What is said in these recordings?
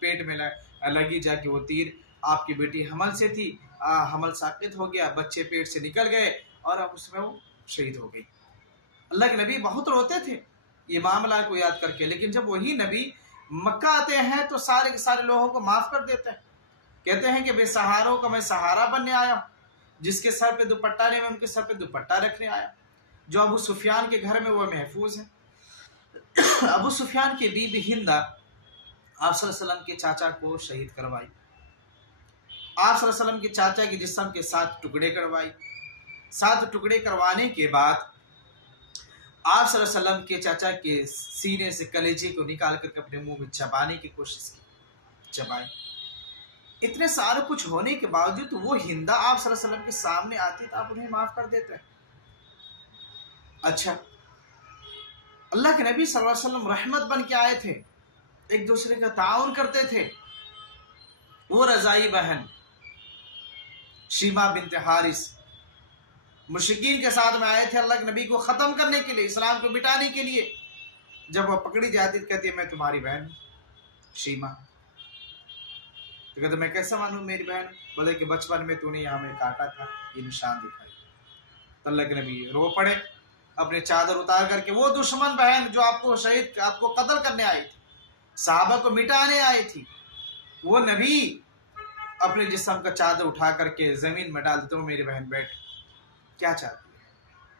पेट में लगी जाके वो तीर। आपकी बेटी हमल से थी, हमल साकित हो गया, बच्चे पेट से निकल गए और अब उसमें वो शहीद हो गई। अल्लाह के नबी बहुत रोते थे ये मामला को याद करके, लेकिन जब वही नबी मक्का आते हैं तो सारे के सारे लोगों को माफ़ कर देते हैं। कहते हैं कि बेसहारों का मैं सहारा बनने आया हूँ, जिसके सर पे दुपट्टा नहीं मैं उनके सर पे दुपट्टा रखने आया। जो अबू सुफियान के घर में वो महफूज है। अबू सुफियान की बीबी हिंदा आप सल्लल्लाहु अलैहि वसल्लम के चाचा को शहीद करवाई। आप सल्लल्लाहु अलैहि वसल्लम के चाचा के जिस्म के 7 टुकड़े करवाई। 7 टुकड़े करवाने के बाद आप सल्लल्लाहु अलैहि वसल्लम के चाचा के सीने से कलेजे को निकाल कर अपने मुंह में चबाने की कोशिश की, चबाई। इतने सारे कुछ होने के बावजूद वो हिंदा आप सल्लल्लाहु अलैहि वसल्लम के सामने आती तो आप उन्हें माफ कर देते हैं। अच्छा, अल्लाह के नबी सल्लल्लाहु अलैहि वसल्लम रहमत बन के आए थे, एक दूसरे का ताउन करते थे। वो रजाई बहन शीमा बिनते हारिस मुशरिकीन के साथ में आए थे अल्लाह के नबी को ख़त्म करने के लिए, इस्लाम को मिटाने के लिए। जब वह पकड़ी जाती तो कहती है मैं तुम्हारी बहन शीमा। तो कहते मैं कैसे मानूं मेरी बहन? बोले कि बचपन में तूने यहाँ में काटा था, ये निशान दिखाई। तो अल्लाह के नबी रो पड़े, अपने चादर उतार करके। वो दुश्मन बहन जो आपको शहीद, आपको कत्ल करने आई थी, सहाबा को मिटाने आई थी, वो नबी अपने जिस्म का चादर उठा करके ज़मीन में डाल देते हो। मेरी बहन बैठ, क्या चाहती है?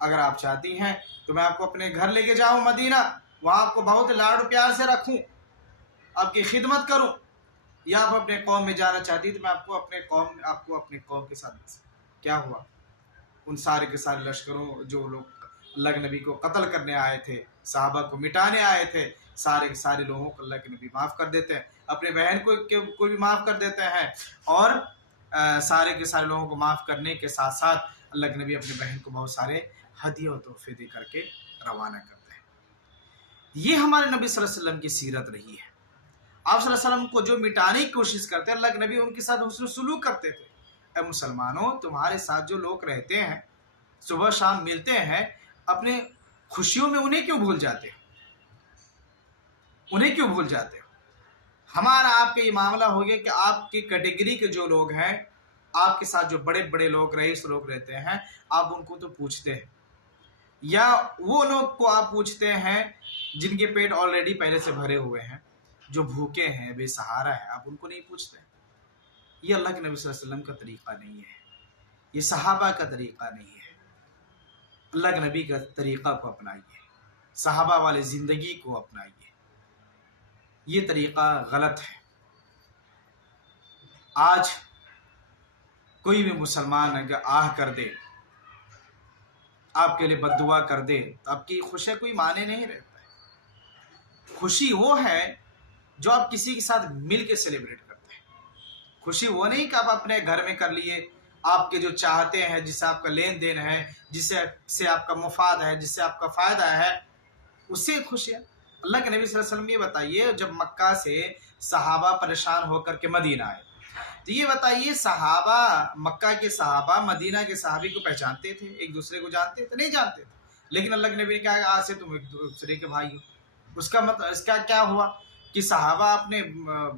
अगर आप चाहती हैं तो मैं आपको अपने घर लेके जाऊं मदीना, वहाँ आपको बहुत लाड़ प्यार से रखूं, आपकी खिदमत करूं, या आप अपने कौम में जाना चाहती तो मैं आपको अपने कौम के साथ। क्या हुआ? उन सारे के सारे लश्करों जो लोग अल्लाह के नबी को कत्ल करने आए थे, सहाबा को मिटाने आए थे, सारे के सारे लोगों को अल्लाह के नबी माफ़ कर देते हैं, अपने बहन को भी माफ़ कर देते हैं, और सारे के सारे लोगों को माफ़ करने के साथ साथ अल्लाह के नबी अपने बहन को बहुत सारे हदिया और तोहफे दे करके रवाना करते हैं। ये हमारे नबी सल्लल्लाहु अलैहि वसल्लम की सीरत रही है। आप सल्लल्लाहु अलैहि वसल्लम को जो मिटाने की कोशिश करते हैं, अल्लाह के नबी उनके साथ हुस्न सलूक करते थे। ऐ मुसलमानों, तुम्हारे साथ जो लोग रहते हैं, सुबह शाम मिलते हैं, अपने खुशियों में उन्हें क्यों भूल जाते हो? उन्हें क्यों भूल जाते हो? हमारा आपके ये मामला हो गया कि आपकी कैटेगरी के जो लोग हैं, आपके साथ जो बड़े बड़े लोग रईस लोग रहते हैं, आप उनको तो पूछते हैं, या वो लोग को आप पूछते हैं जिनके पेट ऑलरेडी पहले से भरे हुए हैं, जो भूखे हैं, बेसहारा है, आप उनको नहीं पूछते। ये अल्लाह के नबी सल्लल्लाहु अलैहि वसल्लम का तरीक़ा नहीं है, ये सहाबा का तरीक़ा नहीं है। अल्लाह के नबी का तरीक़ा को अपनाइए, सहाबा वाले ज़िंदगी को अपनाइए। ये तरीक़ा गलत है। आज कोई भी मुसलमान अगर आह कर दे, आपके लिए बद्दुआ कर दे, तो आपकी खुशी कोई माने नहीं रहता है। खुशी वो है जो आप किसी के साथ मिल के सेलिब्रेट करते हैं। खुशी वो नहीं कि आप अपने घर में कर लिए, आपके जो चाहते हैं, जिससे आपका लेन देन है, जिससे आपका मुफाद है, जिससे आपका फ़ायदा है, उससे खुशी है। अल्लाह के नबी सल्लल्लाहु अलैहि वसल्लम ये बताइए, जब मक्का से सहाबा परेशान होकर के मदीना आए, तो ये बताइए सहाबा, मक्का के सहाबा मदीना के सहाबी को पहचानते थे? एक दूसरे को जानते थे? नहीं जानते थे। लेकिन अल्लाह के नबी ने कहा आज से तुम एक दूसरे के भाई हो। उसका मतलब इसका क्या हुआ कि सहाबा अपने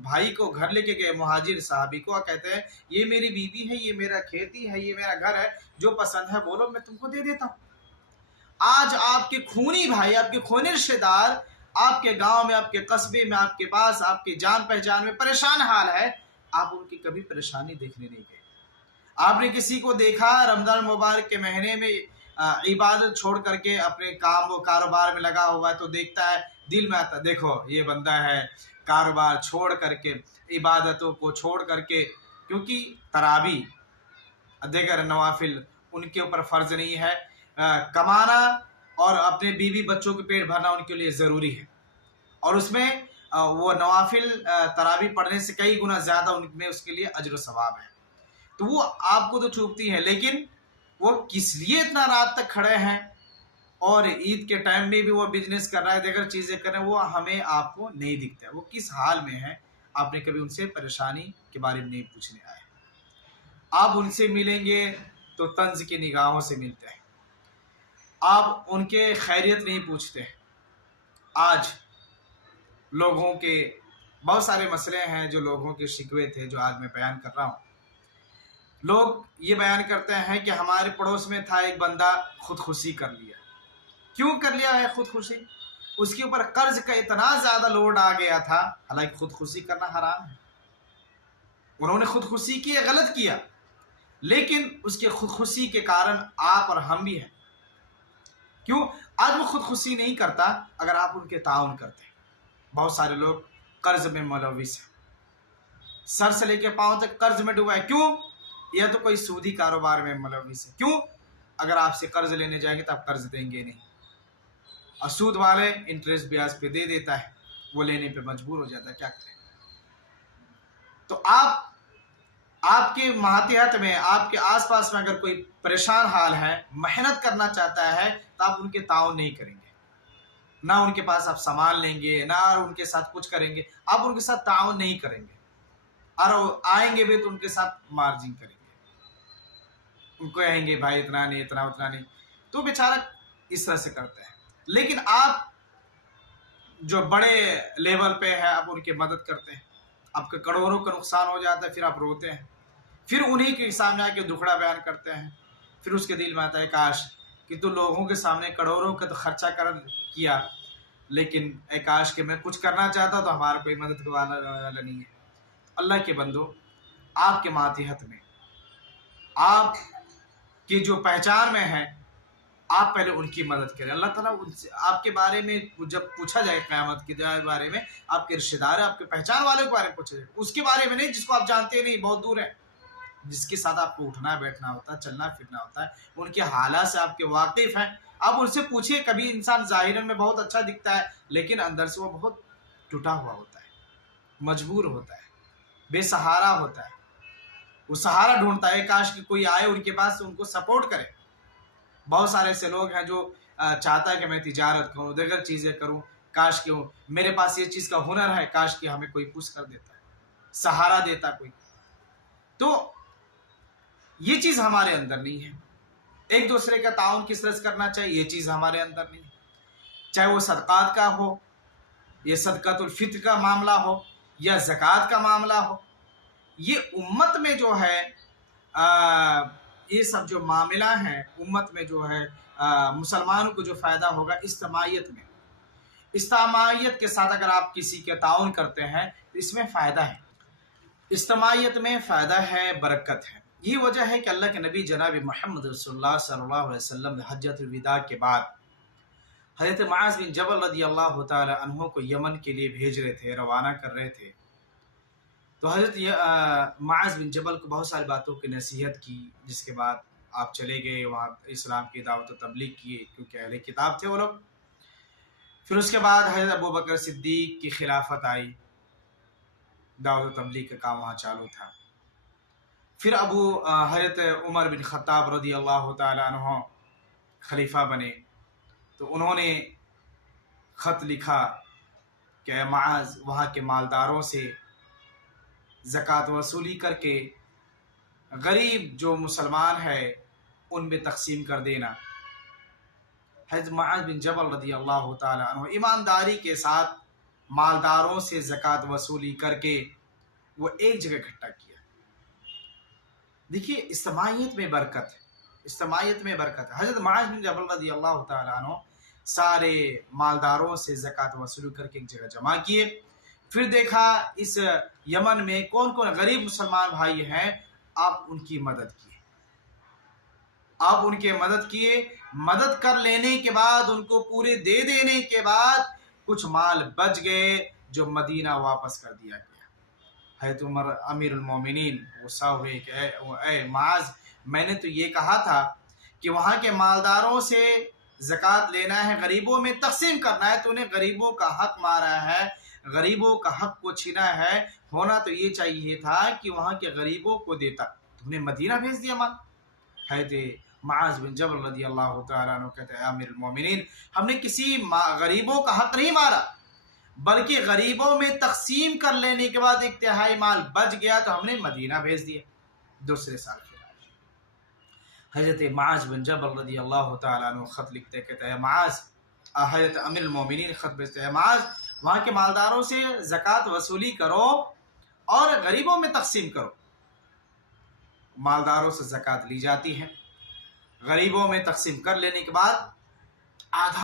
भाई को घर लेके गए, मुहाजिर सहाबी को, कहते हैं ये मेरी बीवी है, ये मेरा खेती है, ये मेरा घर है, जो पसंद है बोलो मैं तुमको दे देता हूँ। आज आपके खूनी भाई, आपके खूनी रिश्तेदार आपके गांव में, आपके कस्बे में, आपके पास, आपके जान पहचान में परेशान हाल है, आप उनकी कभी परेशानी देखने नहीं गए। आपने किसी को देखा रमज़ान मुबारक के महीने में इबादत छोड़ करके अपने काम व कारोबार में लगा हुआ है, तो देखता है, दिल में आता, देखो ये बंदा है कारोबार छोड़ करके, इबादतों को छोड़ करके, क्योंकि तरावी देगर नवाफिल उनके ऊपर फ़र्ज नहीं है, कमाना और अपने बीवी बच्चों के पेट भरना उनके लिए ज़रूरी है, और उसमें वो नवाफिल तरावी पढ़ने से कई गुना ज़्यादा उनमें उसके लिए अजर सवाब है। तो वो आपको तो चूकती है, लेकिन वो किस लिए इतना रात तक खड़े हैं, और ईद के टाइम में भी वो बिजनेस कर रहा है, देकर चीज़ें कर रहे हैं, वो हमें आपको नहीं दिखता है, वो किस हाल में है, आपने कभी उनसे परेशानी के बारे में नहीं पूछने आए। आप उनसे मिलेंगे तो तंज की निगाहों से मिलते हैं, आप उनके खैरियत नहीं पूछते। आज लोगों के بہت سارے مسئلے ہیں جو لوگوں کے شکوے تھے جو آج میں بیان کر رہا ہوں۔ لوگ یہ بیان کرتے ہیں کہ ہمارے پڑوس میں تھا ایک بندہ خودکشی کر لیا۔ کیوں کر لیا ہے خودکشی؟ اس کے اوپر قرض کا اتنا زیادہ لوڈ آ گیا تھا، حالانکہ خودکشی کرنا حرام ہے، انہوں نے خودکشی کی، غلط کیا، لیکن اس کے خودکشی کے کارن آپ اور ہم بھی ہیں۔ کیوں؟ آج وہ خودکشی نہیں کرتا اگر آپ ان کے تعاون کرتے ہیں۔ بہت سارے لوگ قرض میں ملوث ہیں، سر سے لے کے پاؤں تک قرض میں ڈوبا ہے۔ کیوں؟ یا تو کوئی سودی کاروبار میں ملوث ہے۔ کیوں؟ اگر آپ سے قرض لینے جائیں گے تو آپ قرض دیں گے نہیں، اور سود والے انٹرسٹ بیاج پہ دے دیتا ہے، وہ لینے پہ مجبور ہو جاتا ہے، کیا کریں۔ تو آپ کے ماتحت میں، آپ کے آس پاس میں اگر کوئی پریشان حال ہے، محنت کرنا چاہتا ہے، تو آپ ان کے تعاون نہیں کریں گے، نہ ان کے پاس آپ سامان لیں گے، نہ ان کے ساتھ کچھ کریں گے، آپ ان کے ساتھ تعاون نہیں کریں گے، اور آئیں گے بھی تو ان کے ساتھ مارجن کریں گے، ان کو کہیں گے بھائی اتنا نہیں، اتنا نہیں، تو بیچارہ اس طرح سے کرتے ہیں۔ لیکن آپ جو بڑے لیول پہ ہے، آپ ان کی مدد کرتے ہیں، آپ کے کروڑوں کا نقصان ہو جاتا ہے، پھر آپ روتے ہیں، پھر انہی کے سامنے آ کے دکھڑا بیان کرتے ہیں، پھر اس کے دل میں آتا ہے کاش کہ تو لوگوں کے سامنے کروڑوں کا تو خرچہ کیا، لیکن اے کاش کہ میں کچھ کرنا چاہتا تو ہمارا کوئی مدد والا نہیں ہے۔ اللہ کے بندو، آپ کے ماتحت میں، آپ کی جو پہچان میں ہے، آپ پہلے ان کی مدد کریں۔ اللہ تعالیٰ ان سے آپ کے بارے میں جب پوچھا جائے قیامت کے بارے میں، آپ کے رشتہ دار، آپ کے پہچان والوں کے بارے میں پوچھا جائے، اس کے بارے میں نہیں جس کو آپ جانتے نہیں، بہت دور ہے، جس کے ساتھ آپ کو اٹھنا بیٹھنا ہوتا ہے، چلنا پھرنا ہوتا ہے، ان کے حالات سے آپ کے واقف ہیں، آپ ان سے پوچھیں۔ کبھی انسان ظاہراً میں بہت اچھا دکھتا ہے، لیکن اندر سے وہ بہت ٹوٹا ہوا ہوتا ہے، مجبور ہوتا ہے، بے سہارا ہوتا ہے، وہ سہارا ڈھونڈتا ہے، کاش کہ کوئی آئے ان کے پاس ان کو سپورٹ کرے۔ بہت سارے ایسے لوگ ہیں جو چاہتا ہے کہ میں تجارت کروں، دیگر چیزیں کروں، کاش کہ میرے پاس یہ چیز کا ہنر ہے، کاش کہ ہمیں کوئی پوش کر دیتا ہے، سہارا دیتا کوئی۔ تو یہ چیز ہمارے اندر نہیں ہے۔ ایک دوسرے کا تعاون کس طرح سے کرنا چاہیے، یہ چیز ہمارے اندر نہیں ہے، چاہے وہ صدقات کا ہو، یہ صدقۃ الفطر کا معاملہ ہو، یا زکوٰۃ کا معاملہ ہو، یہ امت میں جو ہے یہ سب جو معاملہ ہیں، امت میں جو ہے مسلمانوں کو جو فائدہ ہوگا اجتماعیت میں، اجتماعیت کے ساتھ اگر آپ کسی کے تعاون کرتے ہیں تو اس میں فائدہ ہے، اجتماعیت میں فائدہ ہے، برکت ہے۔ یہ وجہ ہے کہ اللہ کے نبی جناب محمد رسول اللہ صلی اللہ علیہ وسلم نے حجۃ الوداع کے بعد حضرت معاذ بن جبل رضی اللہ تعالی عنہ کو یمن کے لیے بھیج رہے تھے، روانہ کر رہے تھے۔ تو حضرت معاذ بن جبل کو بہت ساری باتوں کی نصیحت کی، جس کے بعد آپ چلے گئے وہاں، اسلام کی دعوت و تبلیغ کیے، کیونکہ اہل کتاب تھے وہ لوگ۔ پھر اس کے بعد حضرت ابو بکر صدیق کی خلافت آئی، دعوت و تبلیغ کا کام وہاں چالو تھا۔ پھر حضرت عمر بن خطاب رضی اللہ تعالی عنہ خلیفہ بنے، تو انہوں نے خط لکھا کہ اے معاذ، وہاں کے مالداروں سے زکوٰۃ وصولی کر کے غریب جو مسلمان ہے ان میں تقسیم کر دینا۔ حضرت معاذ بن جبل رضی اللہ تعالی عنہ ایمانداری کے ساتھ مالداروں سے زکوٰۃ وصولی کر کے وہ ایک جگہ اکٹھا کیا۔ دیکھیے اجتماعیت میں برکت ہے، اجتماعیت میں برکت ہے۔ حضرت معاذ بن جبل رضی اللہ تعالی عنہ سارے مالداروں سے زکوٰۃ وصولی کر کے ایک جگہ جمع کیے، پھر دیکھا اس یمن میں کون کون غریب مسلمان بھائی ہیں، آپ ان کی مدد کیے، آپ ان کی مدد کیے۔ مدد کر لینے کے بعد، ان کو پورے دے دینے کے بعد کچھ مال بچ گئے جو مدینہ واپس کر دیا گیا۔ حضرت عمر امیر المومنین غصہ ہوئے کہ اے معاذ، میں نے تو یہ کہا تھا کہ وہاں کے مالداروں سے زکوٰۃ لینا ہے، غریبوں میں تقسیم کرنا ہے، تو انہیں غریبوں کا حق مارا ہے، غریبوں کا حق کو چھینا ہے۔ ہونا تو یہ چاہیے تھا کہ وہاں کے غریبوں کو دیتا، تم نے مدینہ بھیج دیا مال۔ حضرت معاذ بن جبل رضی اللہ تعالیٰ عنہ کہتے ہیں امیر المومنین، ہم نے کسی غریبوں کا حق نہیں مارا، بلکہ غریبوں میں تقسیم کر لینے کے بعد ایک تہائی مال بچ گیا تو ہم نے مدینہ بھیج دیا۔ دوسرے سال کے حضرت معاذ بن جبل رضی اللہ تعالیٰ عنہ خط لکھتے، کہتے ہیں معاذ، حضرت امیر المومنین خط بھیجتے ہیں، معاذ وہاں کے مالداروں سے زکوٰۃ وصولی کرو اور غریبوں میں تقسیم کرو. مالداروں سے زکوٰۃ لی جاتی ہے، غریبوں میں تقسیم کر لینے کے بعد آدھا